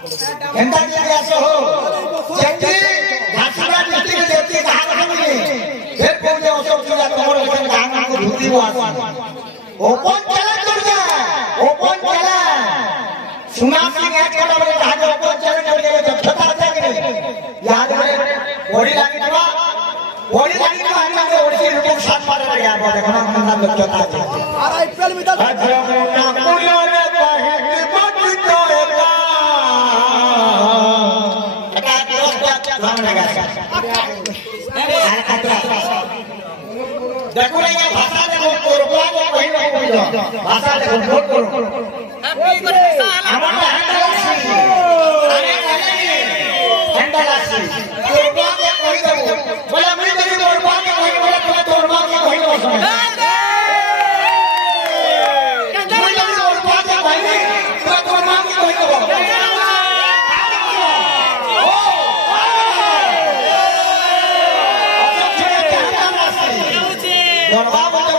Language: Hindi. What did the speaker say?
केंदा के आसो हो जेती घासीदार डिस्ट्रिक्ट जेती कहा कमी फिर कोन जो अशोक चूड़ा तोर वचन गांग को धुती वो आसी ओपन चैलेंज कर दे ओपन चैलेंज सुना सिंह ऐड करा बोले जहां ओपन चैलेंज कर दे दक्षता আছে कि नहीं याद में बॉडी लागिवा हम ओडिसी रूप साथ मारे लगे आप देखो ना हम दक्षता আছে আর আইপিএল মিডল देखो ना ये भाषा देखो कोरबा को कहीं नहीं बोलो भाषा देखो नोट करो हमारा हैंडलासी कोरबा को कहीं देखो बोला मैं तेरी कोरबा को कहीं बोला तुम्हें कोरबा को कहीं बोल सकते Wow.